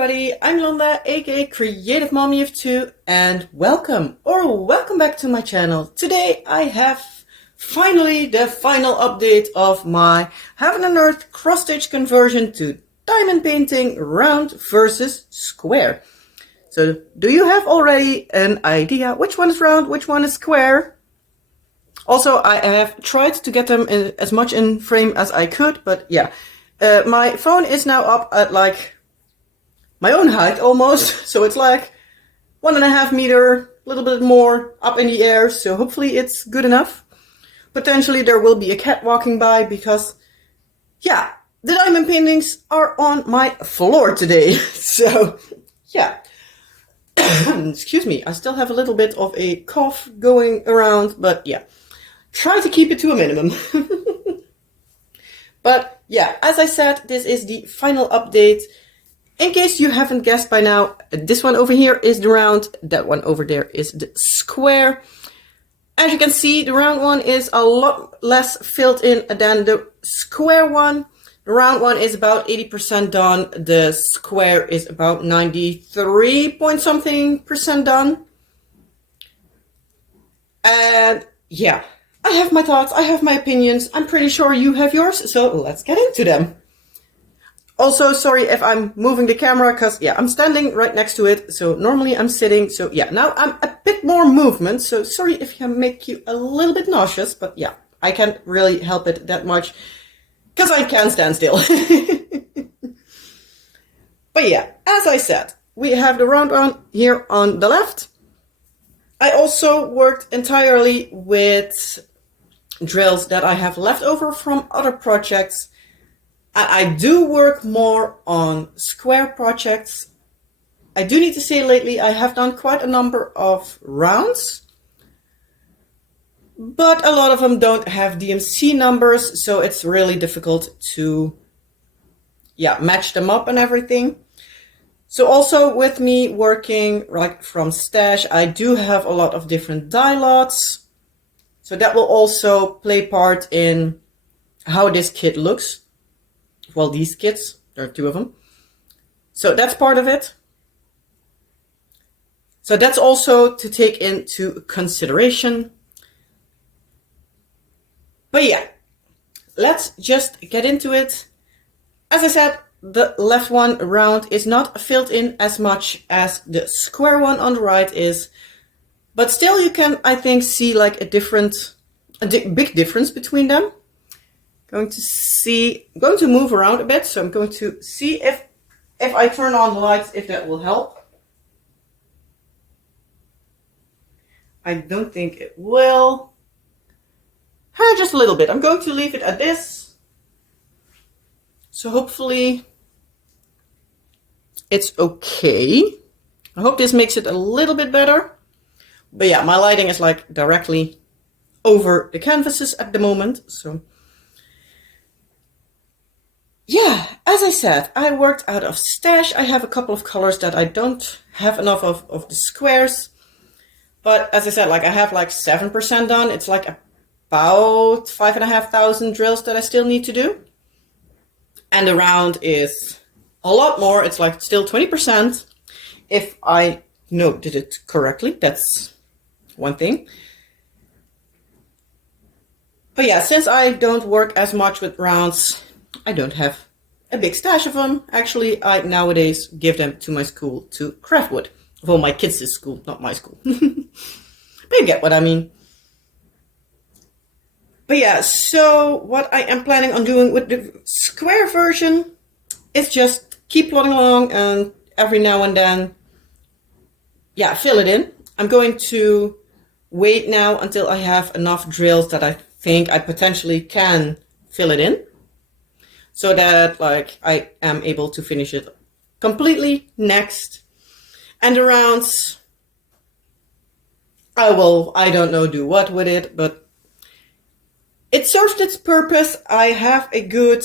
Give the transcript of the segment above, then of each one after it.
everybody, I'm Londa, aka Creative Mommy of Two, and welcome back to my channel. Today I have finally the final update of my Heaven and Earth cross-stitch conversion to diamond painting round versus square. So do you have already an idea which one is round, which one is square? Also, I have tried to get them in as much in frame as I could, but yeah. My phone is now up at like my own height almost, so it's like 1.5 meters, a little bit more up in the air, so hopefully it's good enough. Potentially there will be a cat walking by because, yeah, the diamond paintings are on my floor today. So, yeah. Excuse me, I still have a little bit of a cough going around, but yeah. Try to keep it to a minimum. But yeah, as I said, this is the final update. In case you haven't guessed by now, this one over here is the round, that one over there is the square. As you can see, the round one is a lot less filled in than the square one. The round one is about 80% done. The square is about 93 point something percent done. And yeah. I have my thoughts, I have my opinions, I'm pretty sure you have yours, so let's get into them. Also, sorry if I'm moving the camera, because yeah, I'm standing right next to it, so normally I'm sitting, so yeah, now I'm a bit more movement, so sorry if I make you a little bit nauseous, but yeah, I can't really help it that much, because I can't stand still. But yeah, as I said, we have the round one here on the left. I also worked entirely with drills that I have left over from other projects. I do work more on square projects. I do need to say lately I have done quite a number of rounds, but a lot of them don't have DMC numbers, so it's really difficult to match them up and everything. So also with me working right from stash, I do have a lot of different die lots. So that will also play part in how this kit looks. Well, these kits, there are two of them. So that's part of it. So that's also to take into consideration. But yeah, let's just get into it. As I said, the left one round is not filled in as much as the square one on the right is. But still you can, I think, see like a big difference between them. I'm going to move around a bit, so I'm going to see if I turn on the lights, if that will help. I don't think it will. Just a little bit. I'm going to leave it at this. So hopefully it's okay. I hope this makes it a little bit better. But yeah, my lighting is like directly over the canvases at the moment. So yeah, as I said, I worked out of stash. I have a couple of colors that I don't have enough of the squares. But as I said, like I have like 7% done. It's like about 5,500 drills that I still need to do. And the round is a lot more. It's like still 20%. If I did it correctly, that's one thing. But yeah, since I don't work as much with rounds, I don't have a big stash of them. Actually, I nowadays give them to my school to craft wood. Well, my kids' school, not my school. But you get what I mean. But yeah, so what I am planning on doing with the square version is just keep plodding along and every now and then, yeah, fill it in. I'm going to wait now until I have enough drills that I think I potentially can fill it in. So that like I am able to finish it completely next. And the rounds, I don't know, do what with it, but it served its purpose. I have a good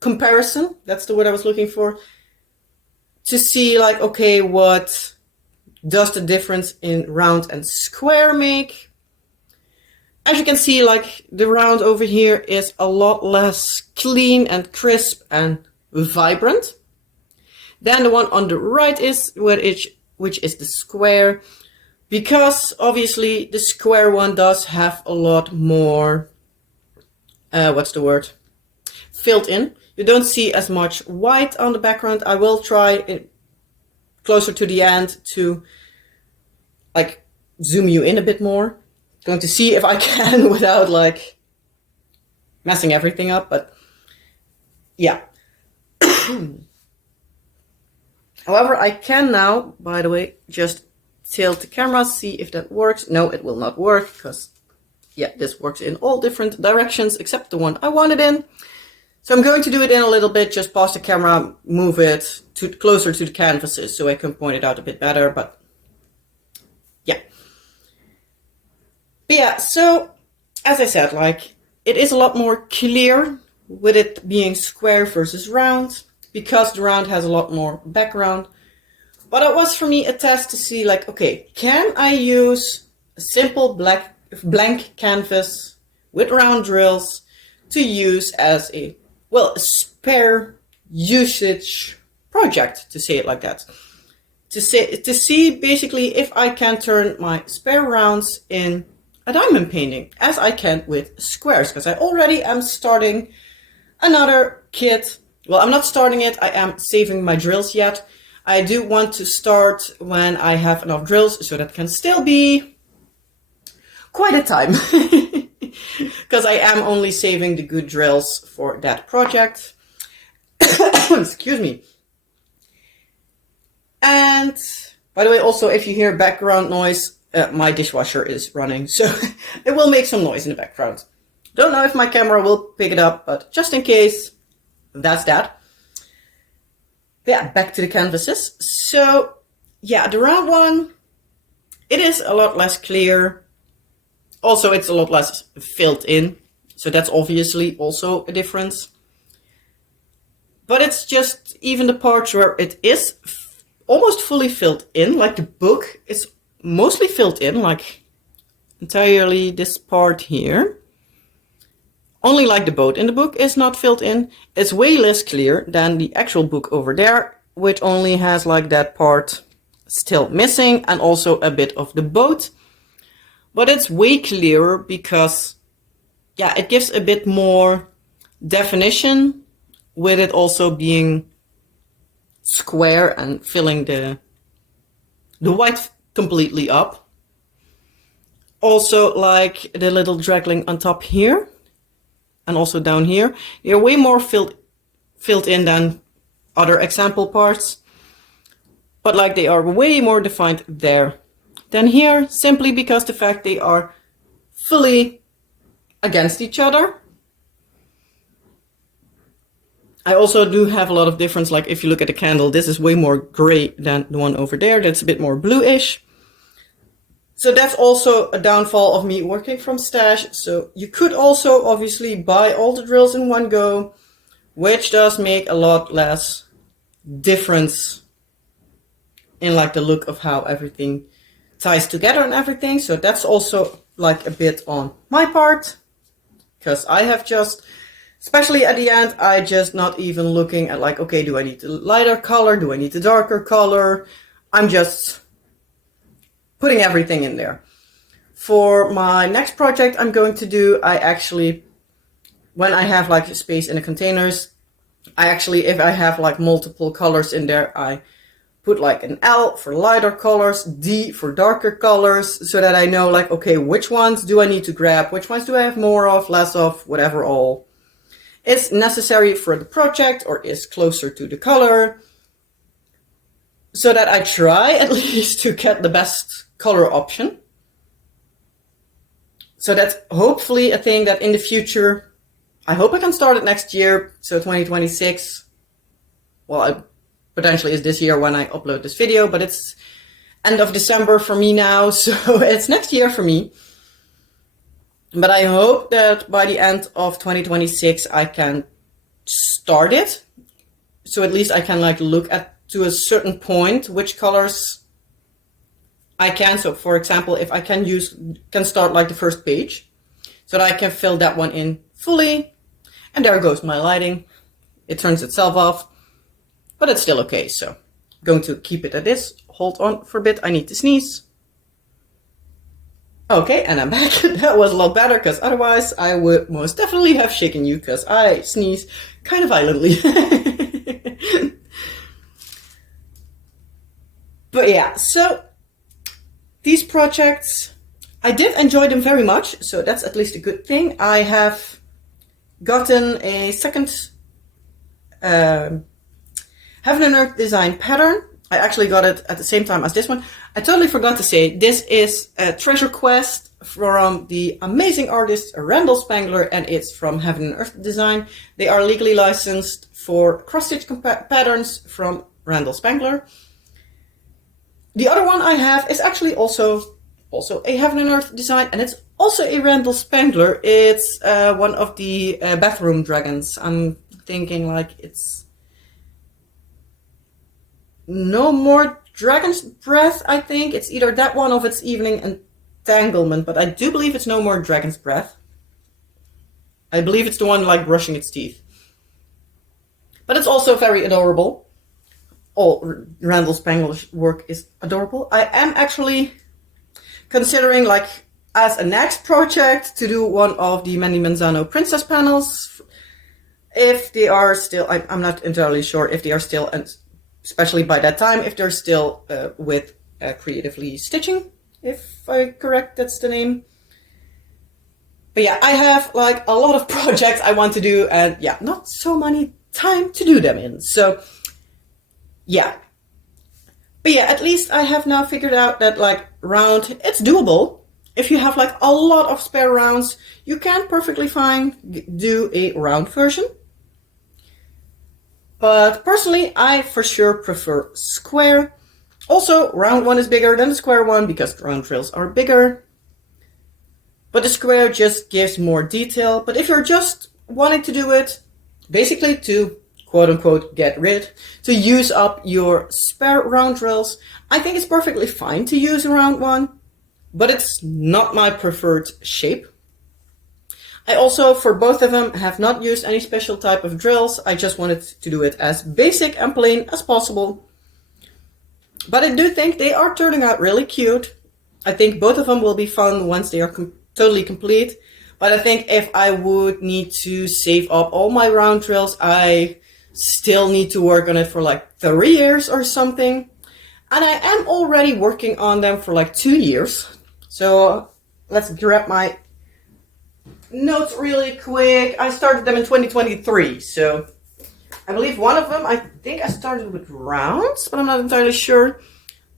comparison, that's the word I was looking for, to see like, okay, what does the difference in round and square make? As you can see, like the round over here is a lot less clean and crisp and vibrant. Then the one on the right is which is the square, because obviously the square one does have a lot more, what's the word, filled in. You don't see as much white on the background. I will try it closer to the end to like zoom you in a bit more. Going to see if I can without like messing everything up, but yeah. However, I can now, by the way, just tilt the camera, see if that works. No, it will not work because, yeah, this works in all different directions except the one I want it in. So I'm going to do it in a little bit, just pause the camera, move it closer to the canvases so I can point it out a bit better, but yeah. But yeah, so as I said, like, it is a lot more clear with it being square versus round, because the round has a lot more background. But it was for me a test to see like, okay, can I use a simple blank canvas with round drills to use as a, well, a spare usage project, to say it like that. To see basically if I can turn my spare rounds in a diamond painting, as I can with squares, because I already am starting another kit. Well, I'm not starting it, I am saving my drills yet. I do want to start when I have enough drills, so that can still be quite a time. Because I am only saving the good drills for that project. Excuse me. And by the way, also, if you hear background noise, my dishwasher is running, so it will make some noise in the background. Don't know if my camera will pick it up, but just in case, that's that. Yeah, back to the canvases. So yeah, the round one, it is a lot less clear. Also, it's a lot less filled in. So that's obviously also a difference. But it's just even the parts where it is almost fully filled in, like the book is mostly filled in, like entirely this part here. Only like the boat in the book is not filled in. It's way less clear than the actual book over there, which only has like that part still missing and also a bit of the boat. But it's way clearer because, yeah, it gives a bit more definition with it also being square and filling the white completely up. Also like the little draggling on top here. And also down here, they're way more filled in than other example parts, but like they are way more defined there than here, simply because the fact they are fully against each other. I also do have a lot of difference, like if you look at the candle, this is way more gray than the one over there, that's a bit more bluish. So that's also a downfall of me working from stash. So you could also obviously buy all the drills in one go, which does make a lot less difference in like the look of how everything ties together and everything. So that's also like a bit on my part, because I have just, especially at the end, I just not even looking at like, okay, do I need the lighter color? Do I need the darker color? I'm just putting everything in there. For my next project I'm going to do, I actually, when I have like space in the containers, I actually, if I have like multiple colors in there, I put like an L for lighter colors, D for darker colors, so that I know like, okay, which ones do I need to grab, which ones do I have more of, less of, whatever all is necessary for the project or is closer to the color, so that I try at least to get the best color option. So that's hopefully a thing that in the future, I hope I can start it next year, so 2026. Well, it potentially is this year when I upload this video, but it's end of December for me now, so it's next year for me. But I hope that by the end of 2026 I can start it, so at least I can like look at to a certain point which colors I can. So for example, if I can start like the first page, so that I can fill that one in fully. And there goes my lighting. it turns itself off, but it's still okay. So I'm going to keep it at this. Hold on for a bit, I need to sneeze. Okay, and I'm back. That was a lot better, because otherwise I would most definitely have shaken you, because I sneeze kind of violently. But yeah, so these projects, I did enjoy them very much, so that's at least a good thing. I have gotten a second Heaven and Earth design pattern. I actually got it at the same time as this one. I totally forgot to say, this is a treasure quest from the amazing artist Randall Spangler, and it's from Heaven and Earth Design. They are legally licensed for cross-stitch patterns from Randall Spangler. The other one I have is actually also a Heaven and Earth design, and it's also a Randall Spangler. It's one of the bathroom dragons. I'm thinking like it's No More Dragon's Breath, I think. It's either that one or it's Evening Entanglement, but I do believe it's No More Dragon's Breath. I believe it's the one like brushing its teeth. But it's also very adorable. All Randall Spangler's work is adorable. I am actually considering, like, as a next project, to do one of the Mandy Manzano Princess panels. If they are still, I'm not entirely sure if they are still, and especially by that time, if they're still with Creatively Stitching, if I correct, that's the name. But yeah, I have like a lot of projects I want to do, and yeah, not so many time to do them in. So yeah. But yeah, at least I have now figured out that like round, it's doable. If you have like a lot of spare rounds, you can perfectly fine do a round version. But personally, I for sure prefer square. Also, round one is bigger than the square one because round drills are bigger. But the square just gives more detail. But if you're just wanting to do it, basically to quote-unquote to use up your spare round drills, I think it's perfectly fine to use a round one, but it's not my preferred shape. I also, for both of them, have not used any special type of drills. I just wanted to do it as basic and plain as possible. But I do think they are turning out really cute. I think both of them will be fun once they are totally complete. But I think if I would need to save up all my round drills, I still need to work on it for like 3 years or something. And I am already working on them for like 2 years. So let's grab my notes really quick. I started them in 2023. So I believe one of them, I think I started with rounds, but I'm not entirely sure.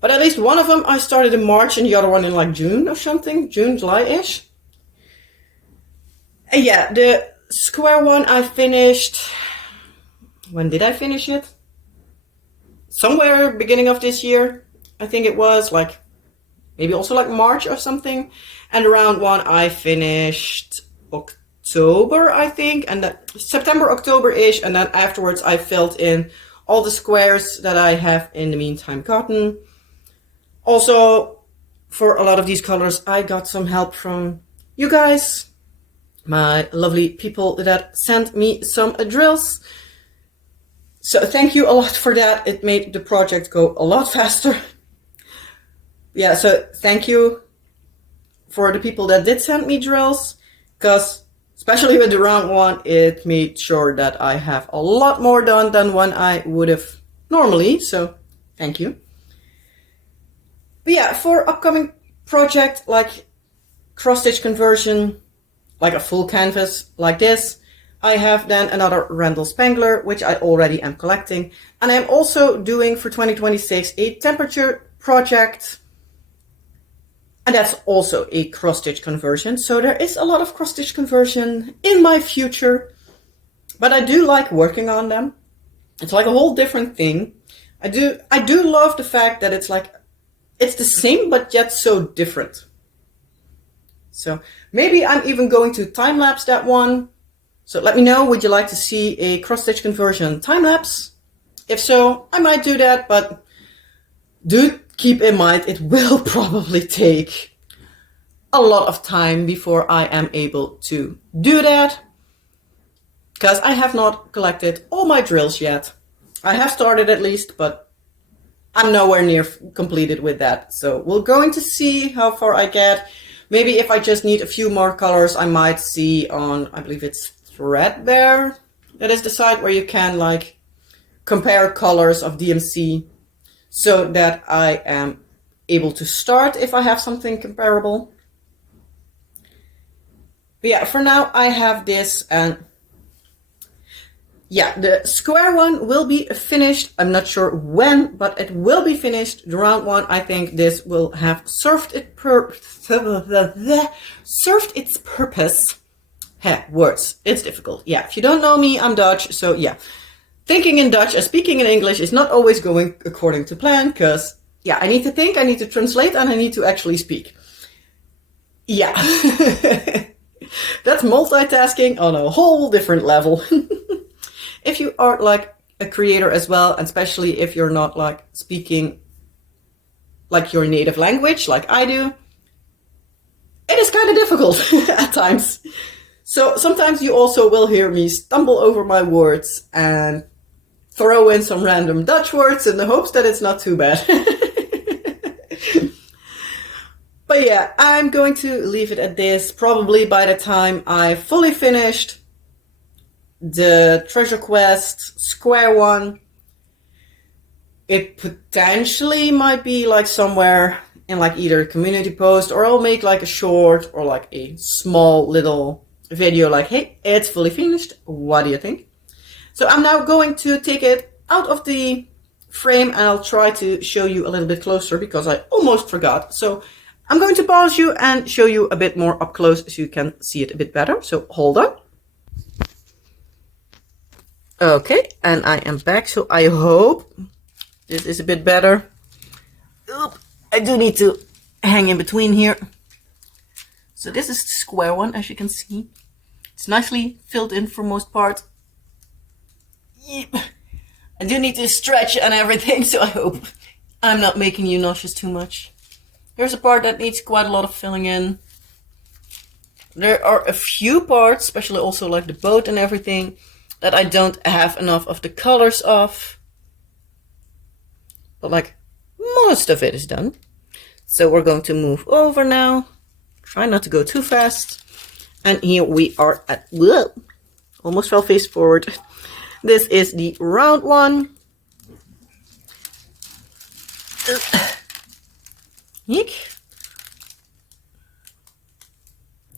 But at least one of them I started in March and the other one in like June or something. June, July-ish. And yeah, the square one I finished. When did I finish it? Somewhere beginning of this year. I think it was like maybe also like March or something. And the round one I finished October, I think, and September, October-ish, and then afterwards I filled in all the squares that I have in the meantime gotten. Also, for a lot of these colors, I got some help from you guys, my lovely people that sent me some drills. So thank you a lot for that. It made the project go a lot faster. Yeah, so thank you for the people that did send me drills, because especially with the round one, it made sure that I have a lot more done than when I would have normally. So thank you. But yeah, for upcoming project like cross-stitch conversion, like a full canvas like this, I have then another Randall Spangler, which I already am collecting. And I'm also doing for 2026 a temperature project. And that's also a cross-stitch conversion. So there is a lot of cross-stitch conversion in my future. But I do like working on them. It's like a whole different thing. I do love the fact that it's like, it's the same but yet so different. So maybe I'm even going to time-lapse that one. So let me know, would you like to see a cross-stitch conversion time-lapse? If so, I might do that, but do keep in mind it will probably take a lot of time before I am able to do that. because I have not collected all my drills yet. I have started at least, but I'm nowhere near completed with that. So we're going to see how far I get. Maybe if I just need a few more colors, I might see on, I believe it's Threadbare. That is the site where you can like compare colors of DMC so that I am able to start if I have something comparable. But yeah, for now I have this, and yeah, the square one will be finished. I'm not sure when, but it will be finished. The round one, I think this will have served its purpose. Words, it's difficult. Yeah, if you don't know me, I'm Dutch, so yeah. Thinking in Dutch and speaking in English is not always going according to plan, because yeah, I need to think, I need to translate, and I need to actually speak. Yeah. That's multitasking on a whole different level. If you are like a creator as well, and especially if you're not like speaking like your native language like I do, it is kind of difficult at times. So sometimes you also will hear me stumble over my words and throw in some random Dutch words in the hopes that it's not too bad. But yeah, I'm going to leave it at this. Probably by the time I fully finished the Treasure Quest Square one, it potentially might be like somewhere in like either a community post, or I'll make like a short or like a small little video like, hey, it's fully finished, what do you think? So I'm now going to take it out of the frame, and I'll try to show you a little bit closer because I almost forgot. So I'm going to pause you and show you a bit more up close so you can see it a bit better. So hold on. Okay, and I am back, so I hope this is a bit better. Oop, I do need to hang in between here. So this is the square one, as you can see. It's nicely filled in for most part. Yep. I do need to stretch and everything, so I hope I'm not making you nauseous too much. Here's a part that needs quite a lot of filling in. There are a few parts, especially also like the boat and everything, that I don't have enough of the colors of. But like most of it is done. So we're going to move over now. Try not to go too fast. And here we are at, whoa, almost fell face forward. This is the round one. Eek.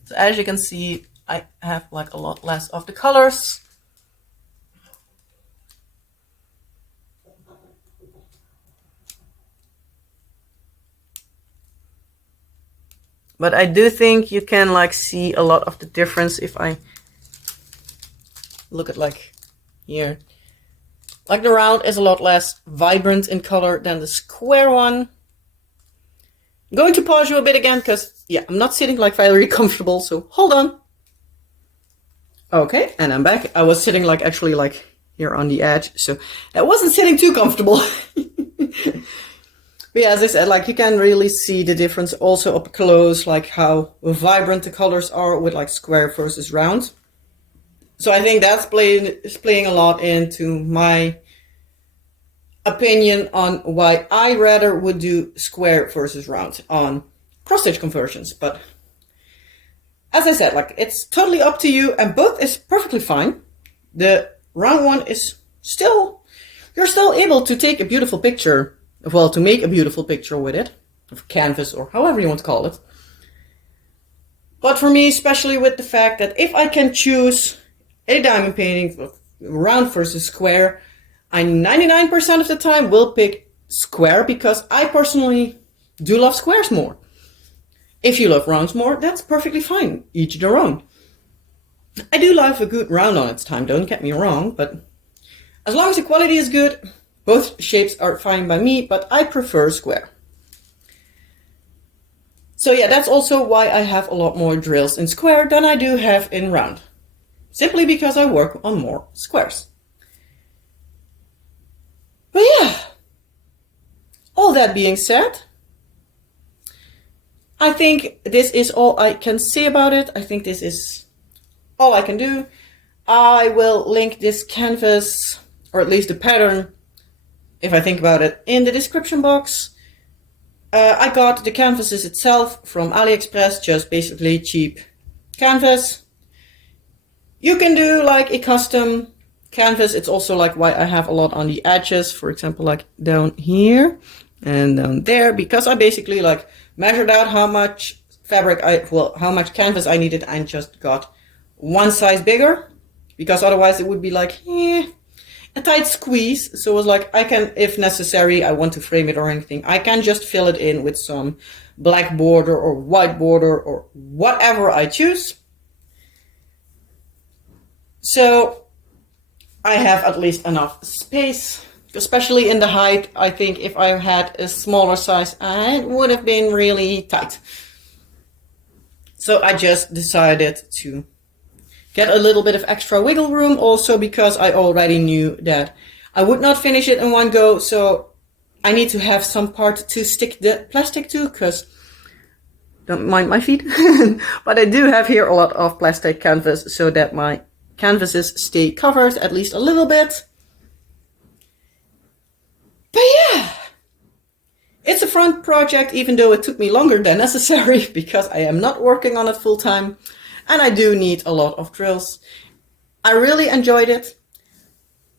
So as you can see, I have like a lot less of the colors. But I do think you can like see a lot of the difference if I look at like here. Like the round is a lot less vibrant in color than the square one. I'm going to pause you a bit again because yeah, I'm not sitting like very comfortable, so hold on. Okay, and I'm back. I was sitting like actually like here on the edge, so I wasn't sitting too comfortable. But yeah, as I said, like you can really see the difference also up close, like how vibrant the colors are with like square versus round. So I think that's playing a lot into my opinion on why I rather would do square versus round on cross-stitch conversions. But as I said, like it's totally up to you, and both is perfectly fine. The round one is still, you're still able to take a beautiful picture. Well, to make a beautiful picture with it, of canvas or however you want to call it. But for me, especially with the fact that if I can choose a diamond painting, round versus square, I 99% of the time will pick square because I personally do love squares more. If you love rounds more, that's perfectly fine, each their own. I do love a good round on its time, don't get me wrong, but as long as the quality is good, both shapes are fine by me, but I prefer square. So yeah, that's also why I have a lot more drills in square than I do have in round. Simply because I work on more squares. But yeah, all that being said, I think this is all I can say about it. I think this is all I can do. I will link this canvas, or at least the pattern, if I think about it, in the description box. I got the canvases itself from AliExpress, just basically cheap canvas. You can do like a custom canvas. It's also like why I have a lot on the edges, for example, like down here and down there, because I basically like measured out how much how much canvas I needed and just got one size bigger, because otherwise it would be like, a tight squeeze. So it was like, I can, if necessary, I want to frame it or anything, I can just fill it in with some black border or white border or whatever I choose. So I have at least enough space, especially in the height. I think if I had a smaller size, it would have been really tight. So I just decided to get a little bit of extra wiggle room, also because I already knew that I would not finish it in one go, so I need to have some part to stick the plastic to, because don't mind my feet, but I do have here a lot of plastic canvas so that my canvases stay covered at least a little bit. But yeah, it's a fun project, even though it took me longer than necessary, because I am not working on it full time. And I do need a lot of drills. I really enjoyed it.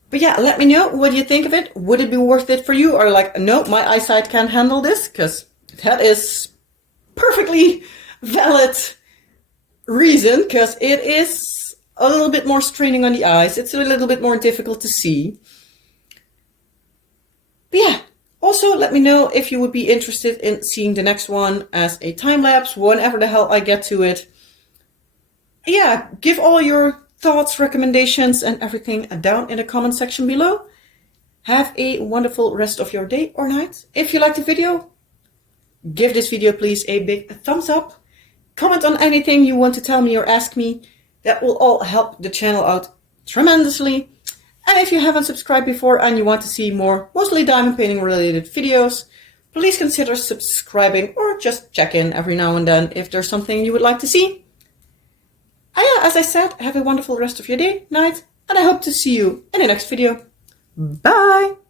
But yeah, let me know what you think of it. Would it be worth it for you? Or like, no, my eyesight can't handle this? Because that is perfectly valid reason. Because it is a little bit more straining on the eyes. It's a little bit more difficult to see. But yeah, also let me know if you would be interested in seeing the next one as a time lapse, whenever the hell I get to it. Yeah, give all your thoughts, recommendations, and everything down in the comment section below. Have a wonderful rest of your day or night. If you liked the video, give this video please a big thumbs up. Comment on anything you want to tell me or ask me. That will all help the channel out tremendously. And if you haven't subscribed before and you want to see more, mostly diamond painting related videos, please consider subscribing or just check in every now and then if there's something you would like to see. And yeah, as I said, have a wonderful rest of your day, night, and I hope to see you in the next video. Bye!